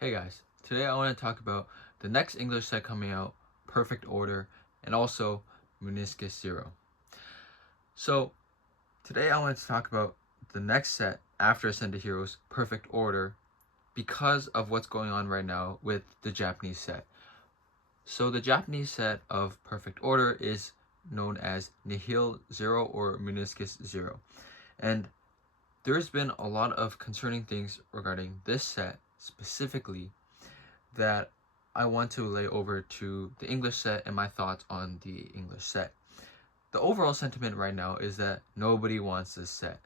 Hey guys, today I want to talk about the next English set coming out, Perfect Order, and also Munikis Zero. So today I want to talk about the next set after Ascend to Heroes, Perfect Order, because of what's going on right now with the Japanese set. So the Japanese set of Perfect Order is known as Nihil Zero or Munikis Zero. And there's been a lot of concerning things regarding this set specifically that I want to lay over to the English set and my thoughts on the English set. The overall sentiment right now is that nobody wants this set.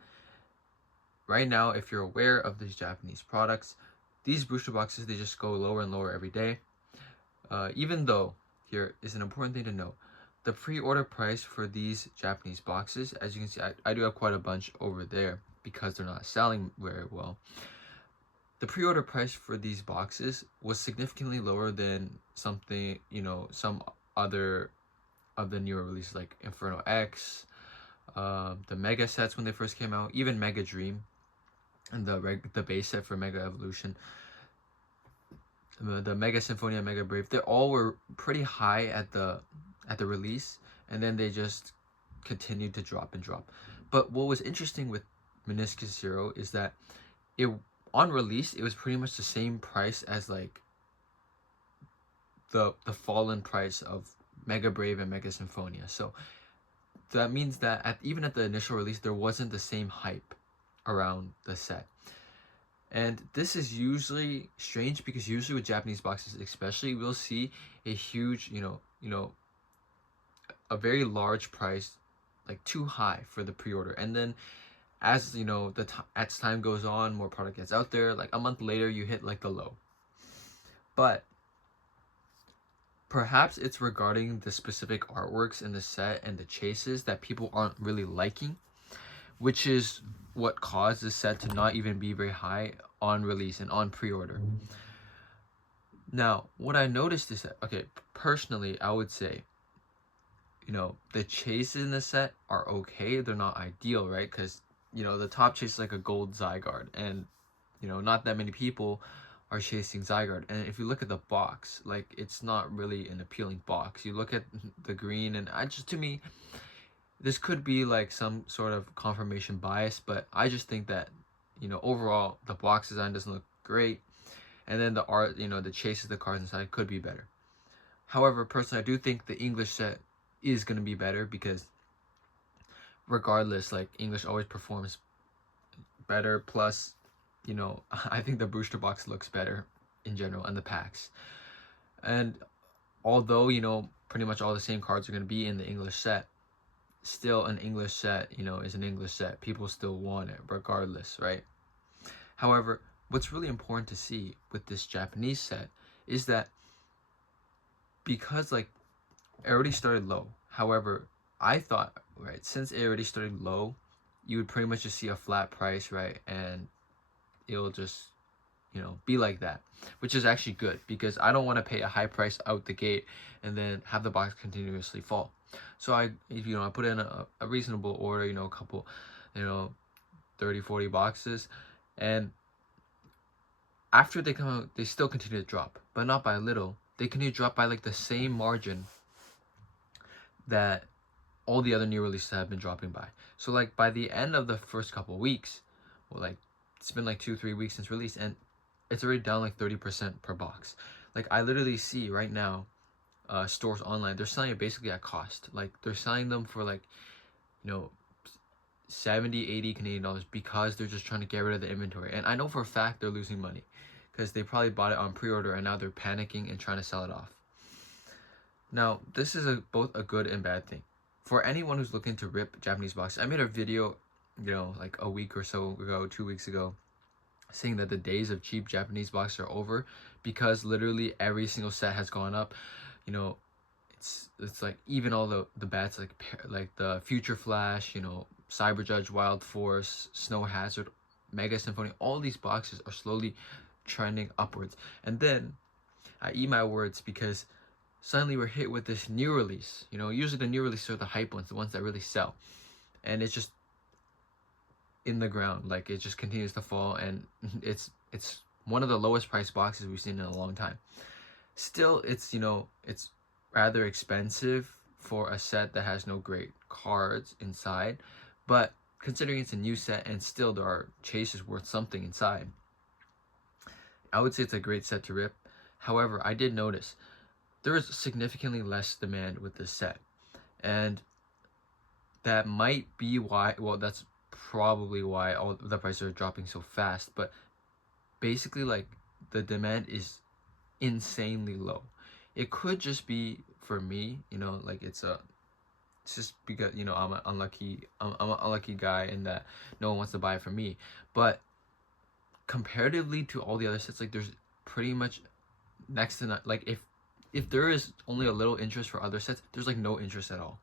Right now, if you're aware of these Japanese products, these booster boxes, they just go lower and lower every day. Even though, here is an important thing to note, the pre-order price for these Japanese boxes, as you can see, I do have quite a bunch over there because they're not selling very well. The pre-order price for these boxes was significantly lower than something, some other of the newer releases like Inferno X, the Mega sets when they first came out, even Mega Dream, and the base set for Mega Evolution, the Mega Symphonia, Mega Brave. They all were pretty high at the release, and then they just continued to drop and drop. But what was interesting with Munikis Zero is that it on release it was pretty much the same price as like the fallen price of Mega Brave and Mega Symphonia. So that means that even at the initial release there wasn't the same hype around the set. And this is usually strange because usually with Japanese boxes especially we'll see a huge, a very large price, like too high for the pre-order, and then as as time goes on, more product gets out there, like a month later you hit like the low. But perhaps it's regarding the specific artworks in the set and the chases that people aren't really liking, which is what caused the set to not even be very high on release and on pre-order. Now, what I noticed is that, okay, personally, I would say, the chases in the set are okay. They're not ideal, right? Because, the top chase is like a gold Zygarde, and, not that many people are chasing Zygarde. And if you look at the box, like, it's not really an appealing box. You look at the green, and to me, this could be like some sort of confirmation bias, but I just think that, overall, the box design doesn't look great. And then the art, the chase of the cards inside could be better. However, personally, I do think the English set is going to be better because regardless, like, English always performs better. Plus, I think the booster box looks better in general and the packs. And although, pretty much all the same cards are going to be in the English set, still an English set, is an English set. People still want it regardless, right? However, what's really important to see with this Japanese set is that because, like, it already started low. However, I thought, right, since it already started low, you would pretty much just see a flat price, right? And it'll just, be like that, which is actually good because I don't want to pay a high price out the gate and then have the box continuously fall. So I put in a reasonable order, a couple, 30, 40 boxes. And after they come out, they still continue to drop, but not by a little. They continue to drop by like the same margin that all the other new releases have been dropping by. So like by the end of the first couple weeks, well, like it's been like 2-3 weeks since release, and it's already down like 30% per box. Like I literally see right now stores online, they're selling it basically at cost. Like they're selling them for like 70-80 Canadian dollars because they're just trying to get rid of the inventory. And I know for a fact they're losing money because they probably bought it on pre-order and now they're panicking and trying to sell it off. Now, this is both a good and bad thing. For anyone who's looking to rip Japanese boxes, I made a video, like a week or so ago, 2 weeks ago, saying that the days of cheap Japanese boxes are over because literally every single set has gone up. It's like even all the bats like the Future Flash, Cyber Judge, Wild Force, Snow Hazard, Mega Symphony, all these boxes are slowly trending upwards. And then I eat my words because suddenly we're hit with this new release. Usually the new releases are the hype ones, the ones that really sell. And it's just in the ground, like it just continues to fall, and it's one of the lowest price boxes we've seen in a long time. Still, it's, you know, it's rather expensive for a set that has no great cards inside, but considering it's a new set and still there are chases worth something inside, I would say it's a great set to rip. However, I did notice there is significantly less demand with this set, and that might be why, well, that's probably why all the prices are dropping so fast, but basically, like, the demand is insanely low. It could just be for me, you know, like it's just because, you know, I'm an unlucky guy in that no one wants to buy it from me. But comparatively to all the other sets, like, there's pretty much next to not, like, if there is only a little interest for other sets, there's like no interest at all.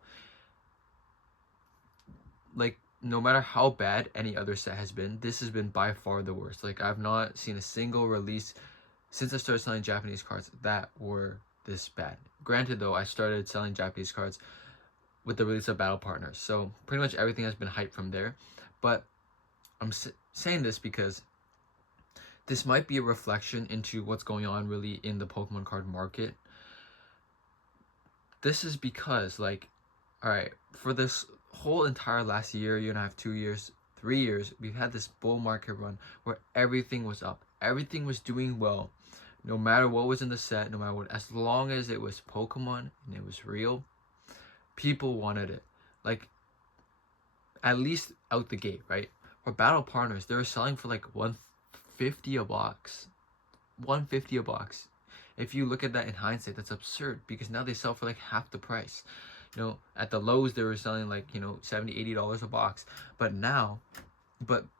Like, no matter how bad any other set has been, this has been by far the worst. Like, I've not seen a single release since I started selling Japanese cards that were this bad. Granted, though, I started selling Japanese cards with the release of Battle Partners, so pretty much everything has been hyped from there. But I'm saying this because this might be a reflection into what's going on really in the Pokemon card market. This is because, like, all right, for this whole entire last year and a half, 2 years, 3 years, we've had this bull market run where everything was up, everything was doing well, no matter what was in the set, no matter what, as long as it was Pokemon and it was real, people wanted it. Like, at least out the gate, right? For Battle Partners, they were selling for like $150 a box. $150 a box. If you look at that in hindsight, that's absurd, because now they sell for like half the price. You know, at the lows they were selling like, you know, $70, $80 a box. But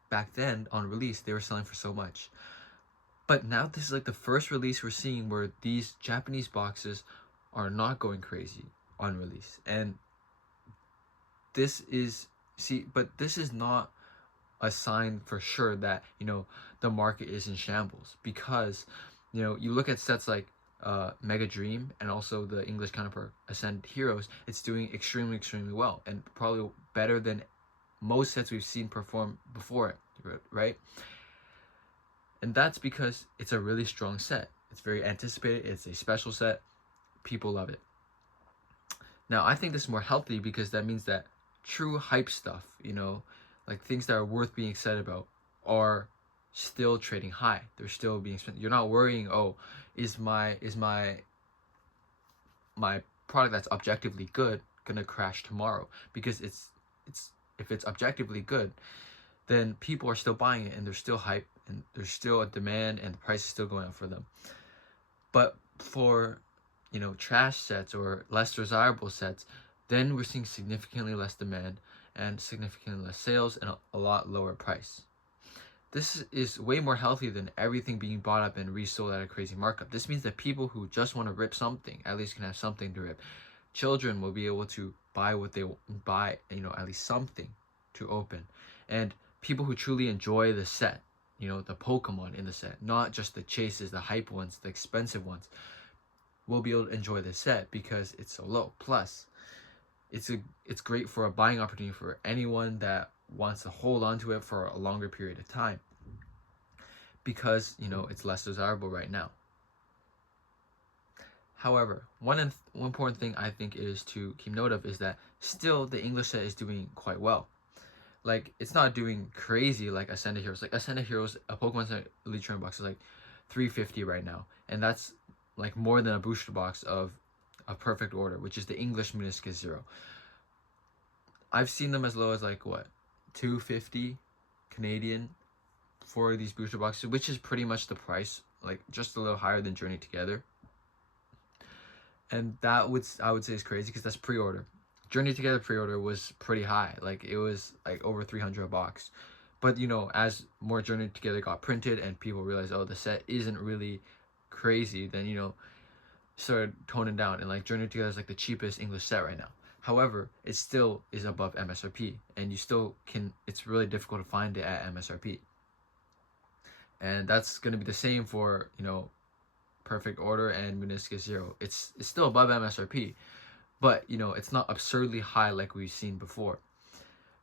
back then on release they were selling for so much. But now this is like the first release we're seeing where these Japanese boxes are not going crazy on release. And this is, but this is not a sign for sure that, you know, the market is in shambles, because, you know, you look at sets like Mega Dream and also the English counterpart Ascend Heroes, it's doing extremely well, and probably better than most sets we've seen perform before it, right? And that's because it's a really strong set. It's very anticipated. It's a special set. People love it. Now, I think this is more healthy because that means that true hype stuff, you know, like things that are worth being excited about, are still trading high. They're still being spent. You're not worrying, oh, is my product that's objectively good gonna crash tomorrow? Because it's if it's objectively good, then people are still buying it, and there's still hype, and there's still a demand, and the price is still going up for them. But for, you know, trash sets or less desirable sets, then we're seeing significantly less demand and significantly less sales and a lot lower price. This is way more healthy than everything being bought up and resold at a crazy markup. This means that people who just want to rip something at least can have something to rip. Children will be able to buy what they buy, you know, at least something to open. And people who truly enjoy the set, you know, the Pokemon in the set, not just the chases, the hype ones, the expensive ones, will be able to enjoy the set because it's so low. Plus, it's great for a buying opportunity for anyone that wants to hold on to it for a longer period of time, because, you know, it's less desirable right now. However, one important thing I think is to keep note of is that still the English set is doing quite well. Like, it's not doing crazy like Ascended Heroes. Like, Ascended Heroes, a Pokemon Center Elite Trainer box is like $350 right now, and that's like more than a booster box of a Perfect Order, which is the English Munikis Zero. I've seen them as low as like what, $250 Canadian for these booster boxes, which is pretty much the price, like just a little higher than Journey Together. And that I would say is crazy because that's pre-order. Journey Together pre-order was pretty high, like it was like over $300 a box. But, you know, as more Journey Together got printed and people realized, oh, the set isn't really crazy, then, you know, started toning down, and like Journey Together is like the cheapest English set right now. However, it still is above MSRP, and you still can, it's really difficult to find it at MSRP. And that's going to be the same for, you know, Perfect Order and Munikis Zero. It's still above MSRP, but, you know, it's not absurdly high like we've seen before.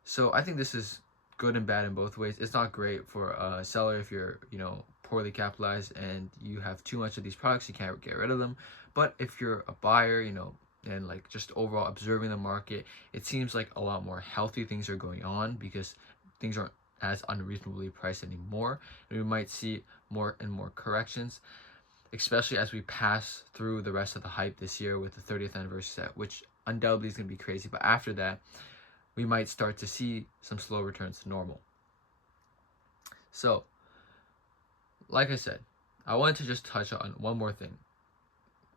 So I think this is good and bad in both ways. It's not great for a seller if you're, you know, poorly capitalized and you have too much of these products, you can't get rid of them. But if you're a buyer, you know, and like just overall observing the market, it seems like a lot more healthy things are going on because things aren't as unreasonably priced anymore, and we might see more and more corrections, especially as we pass through the rest of the hype this year with the 30th anniversary set, which undoubtedly is going to be crazy. But after that, we might start to see some slow returns to normal. So, like I said, I wanted to just touch on one more thing.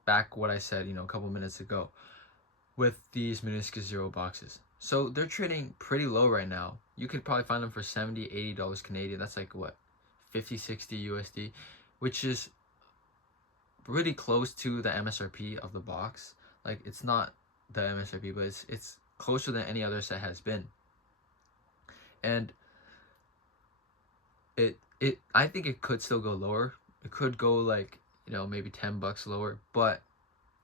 Back what I said, you know, a couple minutes ago with these Munikis Zero boxes. So they're trading pretty low right now. You could probably find them for $70, $80 Canadian. That's like what, 50, 60 USD, which is really close to the MSRP of the box. Like, it's not the MSRP, but it's closer than any other set has been. And I think it could still go lower. It could go like, you know, maybe $10 lower, but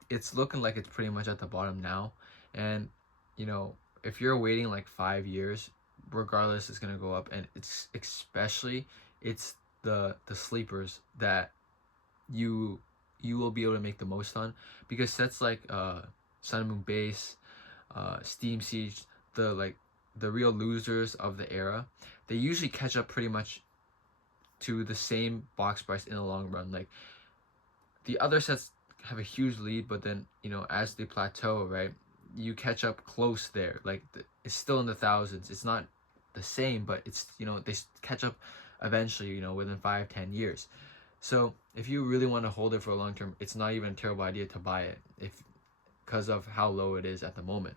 it's looking like it's pretty much at the bottom now. And, you know, if you're waiting like 5 years, regardless, it's gonna go up. And it's especially the sleepers that you will be able to make the most on, because sets like Sun and Moon Base, Steam Siege, the real losers of the era, they usually catch up pretty much to the same box price in the long run. Like, the other sets have a huge lead, but then, you know, as they plateau, right, you catch up close there. Like, it's still in the thousands. It's not the same, but it's, you know, they catch up eventually, you know, within 5-10 years. So if you really want to hold it for a long term, it's not even a terrible idea to buy it, because of how low it is at the moment.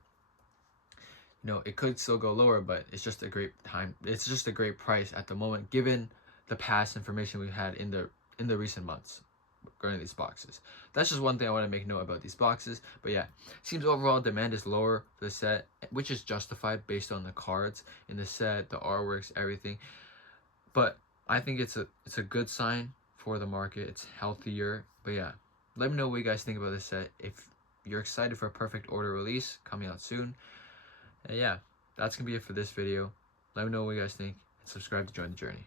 You know, it could still go lower, but it's just a great time. It's just a great price at the moment, given the past information we've had in the recent months regarding these boxes. That's just one thing I want to make note about these boxes. But yeah, seems overall demand is lower for the set, which is justified based on the cards in the set, the artworks, everything. But I think it's a good sign for the market. It's healthier. But yeah, let me know what you guys think about this set. If you're excited for a perfect order release coming out soon. And yeah, that's gonna be it for this video. Let me know what you guys think, and subscribe to join the journey.